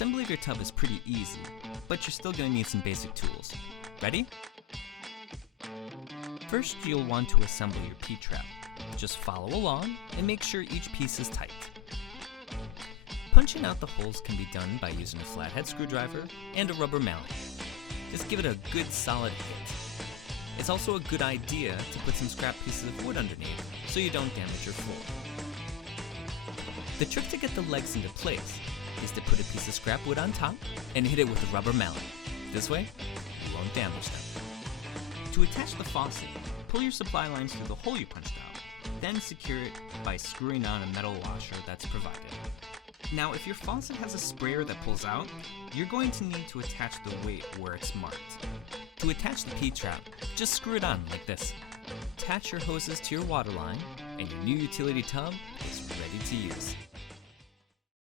Assembly of your tub is pretty easy, but you're still going to need some basic tools. Ready? First, you'll want to assemble your P-trap. Just follow along and make sure each piece is tight. Punching out the holes can be done by using a flathead screwdriver and a rubber mallet. Just give it a good solid hit. It's also a good idea to put some scrap pieces of wood underneath so you don't damage your floor. The trick to get the legs into place is to put a piece of scrap wood on top and hit it with a rubber mallet. This way, you won't damage them. To attach the faucet, pull your supply lines through the hole you punched out, then secure it by screwing on a metal washer that's provided. Now, if your faucet has a sprayer that pulls out, you're going to need to attach the weight where it's marked. To attach the P-trap, just screw it on like this. Attach your hoses to your water line, and your new utility tub is ready to use.